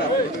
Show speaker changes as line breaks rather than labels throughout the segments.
Thank.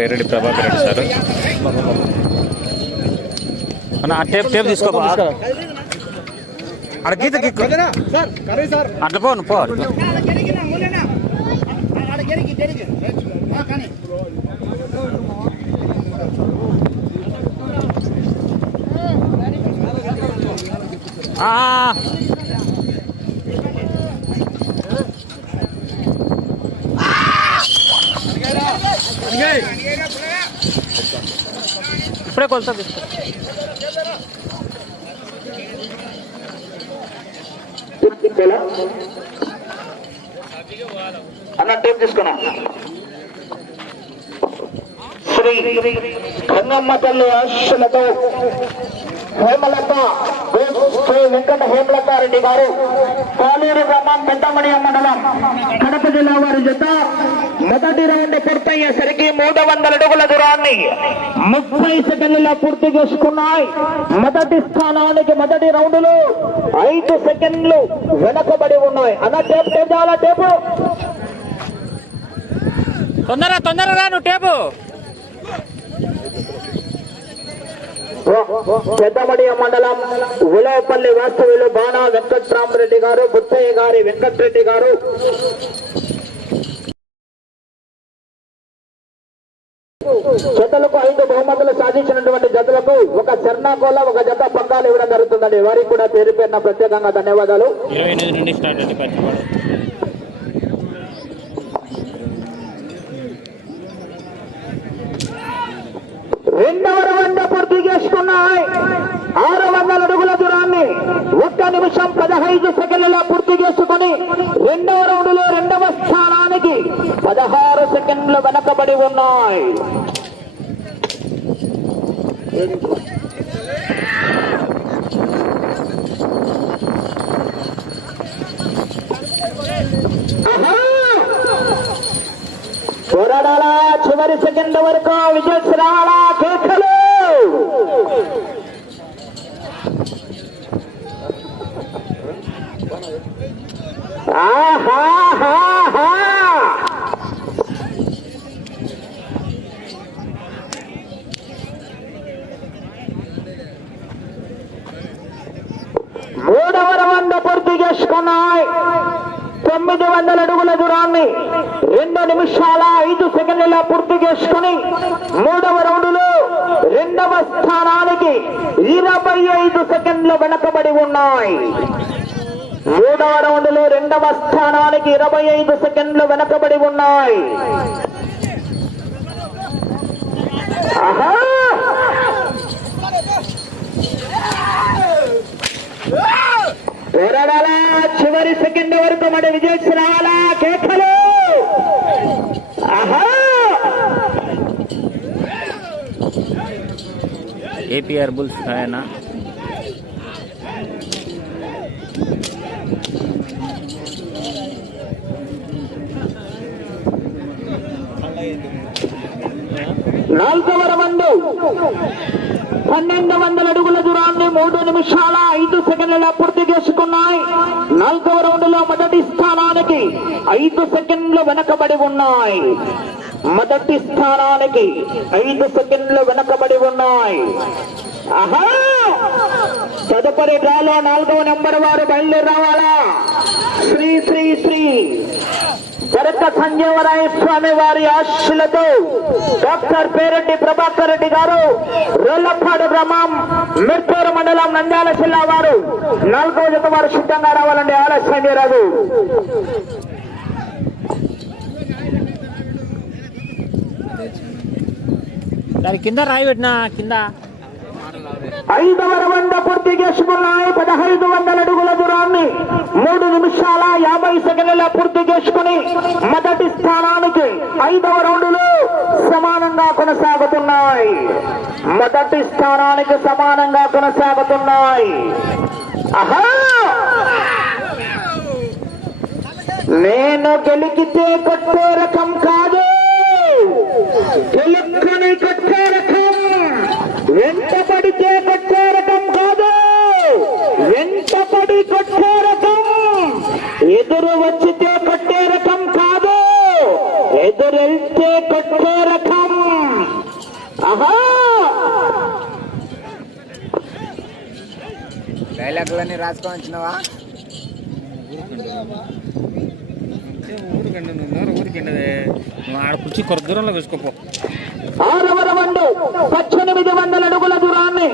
Pereddy Prabhakar Reddy sir. అన్న ఆ tape tape తీసుకో అక్కడ గీత అట్లా పో నువ్వు పో. అట్లా.
ఆడ జరిగిన మూలనా ఆడ జరిగి జరిగి ఆ, కానీ
ఆ, ఆ, ఇప్పుడే కొలత తీసుకో.
అన్న టేప్ తీసుకున్నా. శ్రీ గంగమ్మ తల్లి ఆశలతో హేమలత శ్రీ వెంకట హేమలతారెడ్డి గారు పాలేరు గ్రామం పెద్దమణి మండలం కడప జిల్లా వారి జత మొదటి రౌండ్ పూర్తయ్యేసరికి మూడు వందల అడుగుల దూరాన్ని ముప్పై సెకండ్ల పూర్తి చేసుకున్నాయి. మొదటి స్థానానికి మొదటి రౌండ్లో ఐదు సెకండ్లు వెనకబడి ఉన్నాయి. అన్న టేప్ టేప్ చాలా టేపు.
తొందర తొందరగా నువ్వు టేపు.
పెద్దమడియ మండలం ఉలవపల్లి వాస్తవులు బాణా వెంకట్రామరెడ్డి గారు బుత్తయ్య గారి వెంకట్రెడ్డి గారు. జతలకు ఐదు బహుమతులు సాధించినటువంటి జతలకు ఒక శర్ణాకోల ఒక జత పందాలు ఇవ్వడం జరుగుతుందండి. వారికి కూడా పేరు పేరున ప్రత్యేకంగా ధన్యవాదాలు.
ఇరవై ఎనిమిది నుండి స్టార్ట్ అండి పచ్చిపాడు
రెండవ రౌండ్ పూర్తి చేసుకున్నాయి ఆరు వందల ఒక్క నిమిషం పదహైదు సెకండ్లలో పూర్తి చేసుకుని రెండవ రౌండ్లో రెండవ స్థానానికి పదహారు సెకండ్లు వెనకబడి ఉన్నాయి. పోరాడాలా చివరి సెకండ్ వరకు విజయ్ రావాలా కేకలు ఆహాహాహా! మూడవ రౌండ్ పూర్తి చేసుకున్నాయి తొమ్మిది వందల అడుగుల దూరాన్ని రెండు నిమిషాల ఐదు సెకండ్ల పూర్తి చేసుకుని మూడవ రౌండ్లో రెండవ స్థానానికి ఇరవై ఐదు సెకండ్లు వెనకబడి ఉన్నాయి. మూడవ రౌండ్లో రెండవ స్థానానికి ఇరవై ఐదు సెకండ్లు వెనకబడి ఉన్నాయి. పోరాడాలా చివరి సెకండ్ వరకు మన విజయ్ రావాలా కేకలు! ఆహా!
ఏపీఆర్ బుల్స్ ఆయన
నాలుగవ రౌండ్ పన్నెండు వందల అడుగుల దూరాన్ని మూడు నిమిషాల ఐదు సెకండ్ల పూర్తి చేసుకున్నాయి. నాలుగవ రౌండ్లో మొదటి స్థానానికి ఐదు సెకండ్లు వెనకబడి ఉన్నాయి. మొదటి స్థానానికి ఐదు సెకండ్లు వెనకబడి ఉన్నాయి. ఆహా! తదుపరి డ్రాలో నాలుగవ నెంబర్ వారు బయలుదేరి రావాలా శ్రీ శ్రీ శ్రీ. కరక సంజీవరాయ స్వామి వారి ఆశులతో డాక్టర్ పేరెడ్డి ప్రభాకర్ రెడ్డి గారు రోళ్ళపాడు గ్రామం మిర్పూరు మండలం నంద్యాల జిల్లా వారు. నాలుగవ జత వారు సిద్ధంగా రావాలండి. ఆలస్యం చేయరాదు
దాని కింద రాయి పెట్టినా కింద.
ఐదవ రవంద పూర్తి చేసుకున్నాయి. పదహైదు వందల అడుగుల దూరాన్ని మూడు నిమిషాల యాభై సెకండ్ల పూర్తి చేసుకుని మొదటి స్థానానికి ఐదవ రౌండ్లు సమానంగా కొనసాగుతున్నాయి. మొదటి స్థానానికి సమానంగా కొనసాగుతున్నాయి. ఆహా నేను గెలికితే కొట్టే రకం కాదు. గెలుక్కుని కొట్టే వెంటపడి వెంటపడితే కాదు. వెంటపడి కొట్టే ఎదురు వచ్చితే కొట్టే రకం కాదు. ఎదురెళ్తే కొట్టే రకం ఆహా!
డైలాగులన్నీ రాసుకొని వచ్చినావా? ఆడ కుర్చీ కొర దూరంలో వేసుకోపో.
పద్దెనిమిది వందల అడుగుల దూరాన్ని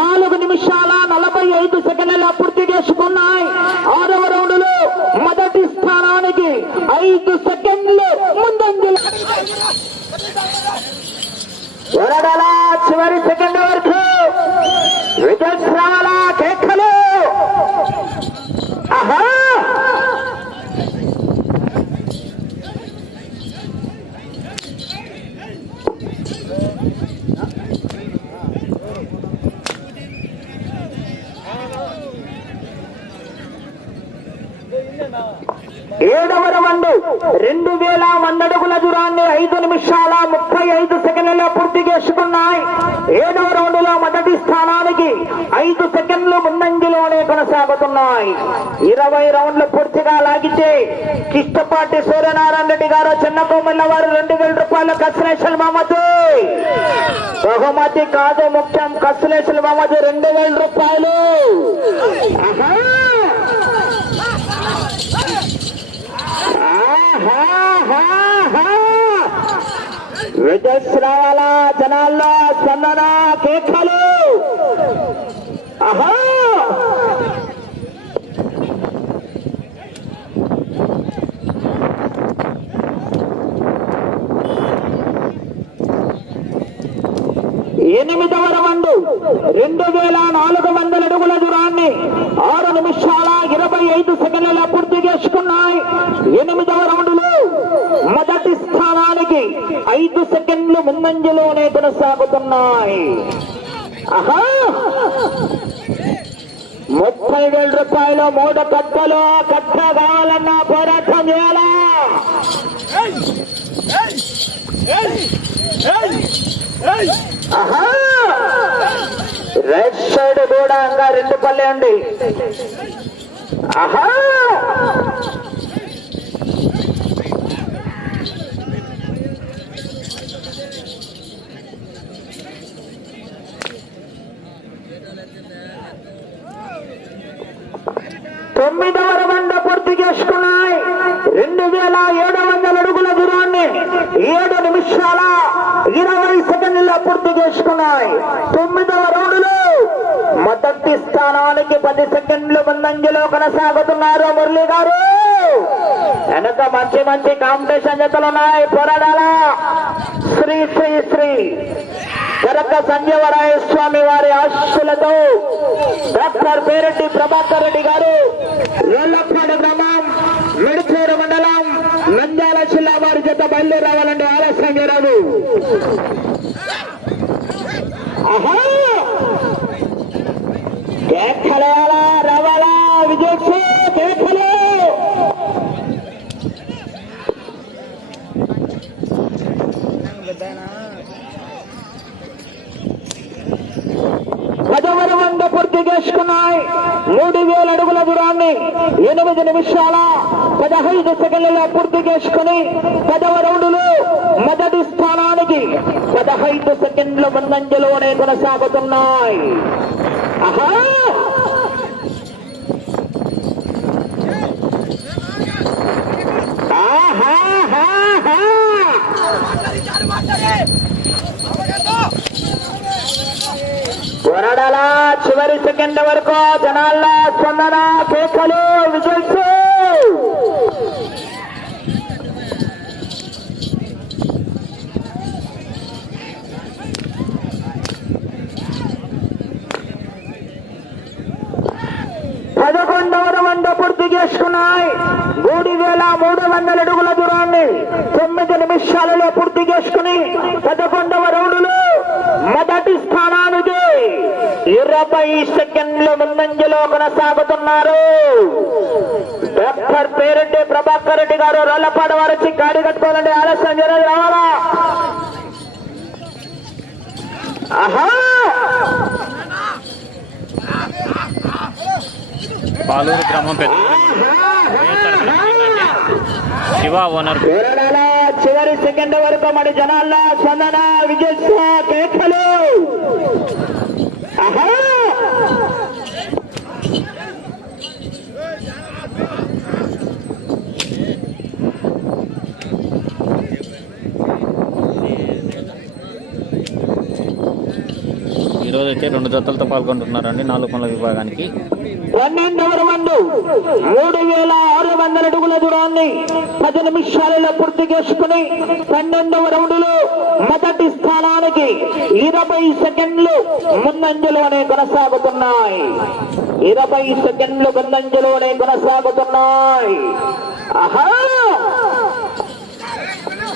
నాలుగు నిమిషాల నలభై ఐదు సెకండ్ల పూర్తి చేసుకున్నాయి. ఆరవ రౌండ్లో మొదటి స్థానానికి ఐదు సెకండ్లు ముందంజలు చివరి సెకండ్ వరకు విజయశ్రావల కేకలు ఆహా ఏడవ రెండు వేల వంద దూరాన్ని ఐదు నిమిషాల ముప్పై ఐదు సెకండ్లలో పూర్తి చేసుకున్నాయి. ఏడవ రౌండ్లో మొదటి స్థానానికి ఐదు సెకండ్లు ముందంజలోనే కొనసాగుతున్నాయి. ఇరవై రౌండ్లు పూర్తిగా లాగితే కిష్టపాటి సూర్యనారాయణ రెడ్డి గారు చిన్న వారు రెండు వేల రూపాయలు కసినేషన్ మహమ్మద్. బహుమతి కాదు ముఖ్యం కసినేషన్ మహమ్మద్ రెండు వేల రూపాయలు ఆహా! ఆహాహాహా! విజయశ్రావాల జనాల్లో స్పందన కేకలు. ఆహా ఎనిమిదవ రౌండ్ రెండు వేల నాలుగు వందల అడుగుల దూరాన్ని ఆరు నిమిషాల ఇరవై ఐదు సెకండ్ల పూర్తి చేసుకున్నాయి ఎనిమిదవ రౌండ్లో మొదటి స్థానానికి ఐదు సెకండ్లు ముందంజలోనే కొనసాగుతున్నాయి. ఆహా! ముప్పై వేల రూపాయలు మూడు కట్టలు కట్ట కావాలన్నా పోరాటం చేయాలా? రైట్ సైడ్ కూడా ఇంకా రెండు పల్లె అండి ఆహా తొమ్మిదవ రవంద పూర్తి చేసుకున్నాయి రెండు వేల ఏడు వందల అడుగుల దూరాన్ని ఏడు నిమిషాల ఇరవై సెకండ్ల పూర్తి చేసుకున్నాయి తొమ్మిదవ రౌండ్లో మొదటి స్థానానికి పది సెకండ్లు ముందంజలో కొనసాగుతున్నారు మురళి గారు వెనక మంచి మంచి కాంపిటీషన్ జతలు ఉన్నాయి. పోరాడాల? శ్రీ శ్రీ శ్రీ. కరక సంజీవరాయ స్వామి వారి ఆశీస్సులతో డాక్టర్ పేరెడ్డి ప్రభాకర్ రెడ్డి గారు రోళ్ళపాడు గ్రామం మిడిపూరు మండలం నంద్యాల జిల్లా వారి జత బయలుదేరి రావాలంటే ఆలస్యం చేరాదు ఆహా కేకలేయాలా రవాలా విజయ్ కేకలు పదవరు వంద ఉన్నాయి. మూడు వేల అడుగుల దూరాన్ని ఎనిమిది నిమిషాల పదహైదు సెకండ్లలో పూర్తి చేసుకుని పదవ రౌండ్లో మొదటి స్థానానికి పదహైదు సెకండ్ల ముందంజలోనే కొనసాగుతున్నాయి. ఆహా! ఆహా వరడల చివరి సెకండ్ వరకు జనాల్లో స్పందన కేకలు విజల్స్ పదకొండవ రౌండ్ పూర్తి చేసుకున్నాయి మూడు వేల మూడు వందల అడుగుల దూరాన్ని తొమ్మిది నిమిషాలలో పూర్తి చేసుకుని పదకొండవ రౌండ్లో మొదటి స్థానానికి ఇరవై సెకండ్లు ముందంజలో కొనసాగుతున్నారు. డాక్టర్ పేరెడ్డి ప్రభాకర్ రెడ్డి గారు రొల్లపాడు వారు వచ్చి గాడి కట్టుకోవాలంటే ఆలస్యం జరగదు రావాలా? ఆహా!
పాలూరు గ్రామం పెద్ద శివ ఓనర్.
చివరి సెకండ్ వరకు మరి జనాల స్పందన విజయ కేకలు. ఆహా!
ఈరోజు అయితే రెండు జతలతో పాల్గొంటున్నారండి నాలుగు పనుల విభాగానికి.
మూడు వేల ఆరు వందల అడుగుల దూరాన్ని పది నిమిషాలలో పూర్తి చేసుకుని పన్నెండవ రౌండ్లో మొదటి స్థానానికి ఇరవై సెకండ్లు ముందంజలోనే కొనసాగుతున్నాయి. ఇరవై సెకండ్లు ముందంజలోనే కొనసాగుతున్నాయి. ఆహా!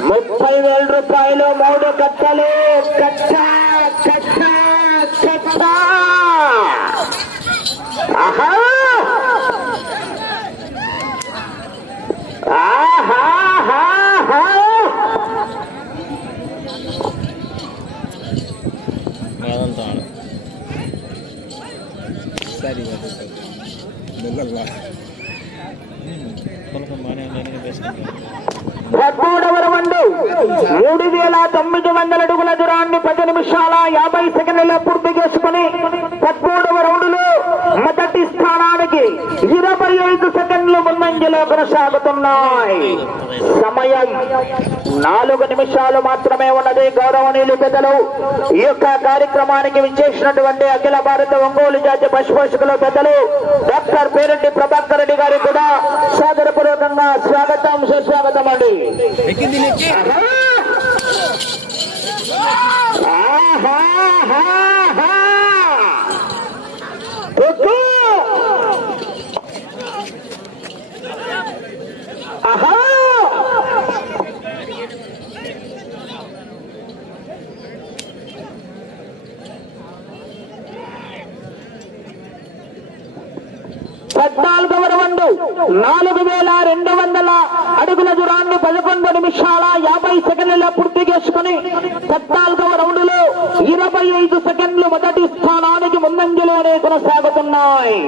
ముప్పై వేల రూపాయలు మూడు కట్టలు. కట్ట కట్ట. కట్ట ఆహా ఆహాహాహా. పదమూడవ రౌండ్ మూడు వేల తొమ్మిది వందల అడుగుల దూరాన్ని పది నిమిషాల యాభై సెకండ్ల పూర్తి చేసుకుని పదమూడవ రౌండ్లో మొదటి స్థానానికి ఇరవై ఐదు ముందంజలో కొనసాగుతున్నాయి. సమయం నాలుగు నిమిషాలు మాత్రమే ఉన్నది. గౌరవనీయులు పెద్దలు ఈ యొక్క కార్యక్రమానికి విచ్చేసినటువంటి అఖిల భారత ఒంగోలు జాతి పశుపోషకుల పెద్దలు డాక్టర్ పేరెడ్డి ప్రభాకర్ రెడ్డి గారికి కూడా సాదరపూర్వకంగా స్వాగతం సుస్వాగతం అండి. ఆహా పద్నాలుగవ రౌండ్ నాలుగు వేల రెండు వందల అడుగుల దూరాన్ని పదకొండు నిమిషాల యాభై సెకండ్ల పూర్తి చేసుకుని పద్నాలుగవ రౌండ్లో ఇరవై ఐదు సెకండ్లు మొదటి స్థానానికి ముందంజలోనే కొనసాగుతున్నాయి.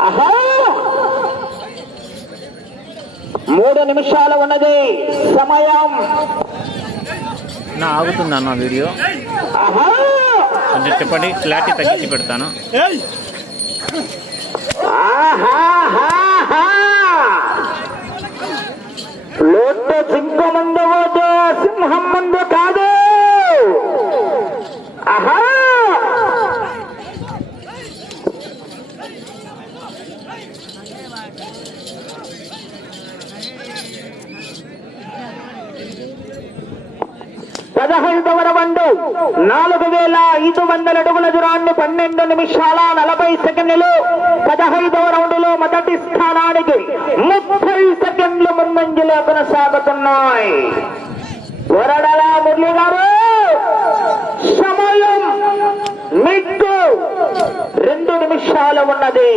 ఆహా! మూడు నిమిషాలు ఉన్నది. సమయం.
నా ఆగుతుంది అన్న వీడియో? కొంచెం చెప్పండి క్లారిటీ తగ్గించి పెడతాను.
లోటు సింహ ముందు సింహం ముందు కాదు. ఆహా! పదహైదవ నాలుగు వేల ఐదు వందల అడుగుల దూరాన్ని పన్నెండు నిమిషాల నలభై సెకండ్లు పదహైదవ రౌండ్లో మొదటి స్థానానికి ముప్పై సెకండ్లు ముందంజలో కొనసాగుతున్నాయి. వరడల మురళి గారు సమయం మీకు రెండు నిమిషాలు ఉన్నది.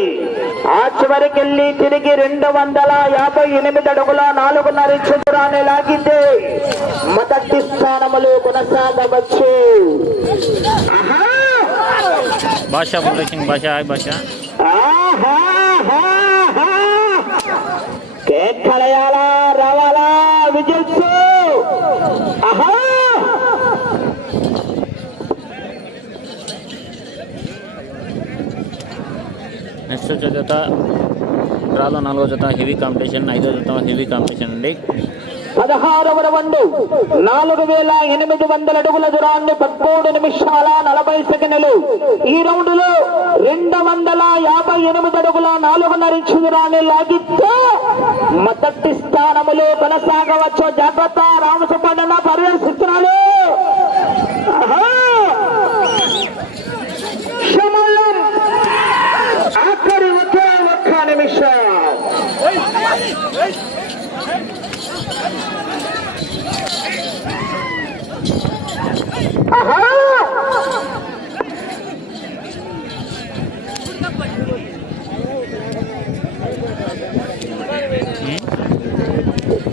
ఆ చివరికెళ్ళి తిరిగి రెండు వందల యాభై ఎనిమిది అడుగుల నాలుగున్నర ఇంచు దూరాన్ని లాగితే మొదటి స్థానములు కొనసాగవచ్చు!
భాష సింగ్
రవాలా విజిల్స్ ఆహా
నెక్స్ట్ వచ్చే జత డ్రాలో నాలుగో జత హెవీ కాంపిటీషన్ ఐదో జత హెవీ కాంపిటీషన్ అండి.
పదహారవ రౌండ్ నాలుగు వేల ఎనిమిది వందల అడుగుల దూరాన్ని పదమూడు నిమిషాల నలభై సెకండ్లు ఈ రౌండ్లో రెండు వందల యాభై ఎనిమిది అడుగుల నాలుగున్నర ఇంచు దూరాన్ని లాగిస్తూ మొదటి స్థానములో కొనసాగవచ్చు జాగ్రత్త రామసుబ్బన్న పరిరక్షిస్తున్నాడు ఆహా! సమయం ఆఖరి ఒకే ఒక్క నిమిషం ఆహా!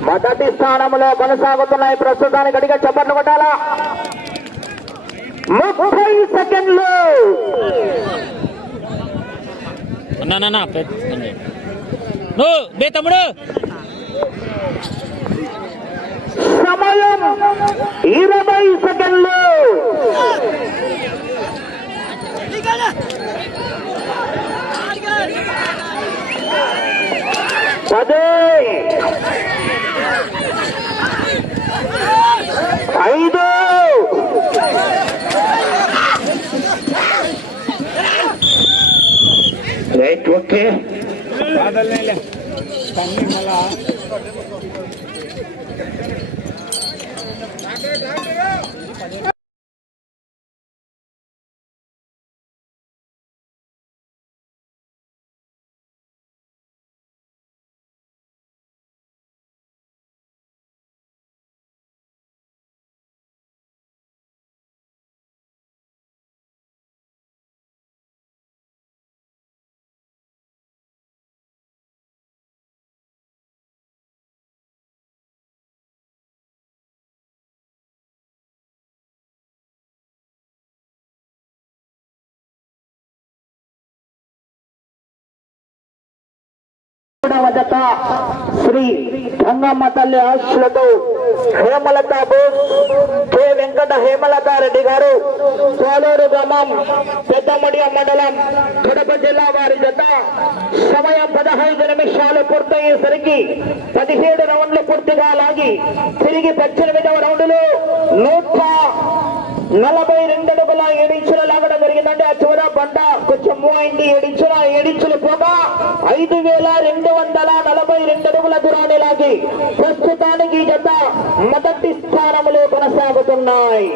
మొదటి స్థానంలో కొనసాగుతున్నాయి ప్రస్తుతానికి గడిగా చప్పట్లు కొట్టాలా? ముప్పై సెకండ్లు.
తమ్ముడు.
సమయం ఇరవై సెకండ్లు పది ఐదు రైట్ ఓకే మూడవ Thank you. జత శ్రీ గంగమ్మ తల్లి ఆశులతో హేమలత బోస్ కె వెంకట హేమలత రెడ్డి గారు కోలూరు గ్రామం పెద్దమడియ మండలం కడప జిల్లా వారి జత సమయం పదహైదు నిమిషాలు పూర్తయ్యేసరికి పదిహేడు రౌండ్లు పూర్తిగా లాగి తిరిగి పద్దెనిమిదవ రౌండ్లు నూట నలభై రెండు అడుగుల ఏడించులు లాగడం జరిగిందంటే ఆ చివర బండ కొంచెం మూవ్ అయింది. ఏడించుల ఏడించులు పోగా ఐదు వేల రెండు వందల నలభై రెండు అడుగుల దూరాన్ని లాగి ప్రస్తుతానికి జత మొదటి స్థానంలో కొనసాగుతున్నాయి.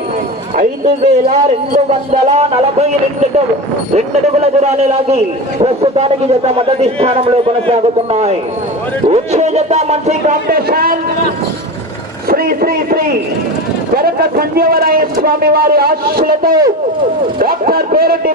ఐదు వేల రెండు వందల నలభై రెండు రెండు అడుగుల దూరాన్ని లాగి ప్రస్తుతానికి జత మొదటి స్థానంలో కొనసాగుతున్నాయి. వచ్చే జత మంచి కాంపిటీషన్ శ్రీ శ్రీ శ్రీ గరక సంజీవరాయ స్వామి వారి ఆశీస్సులతో డాక్టర్ పేరెడ్డి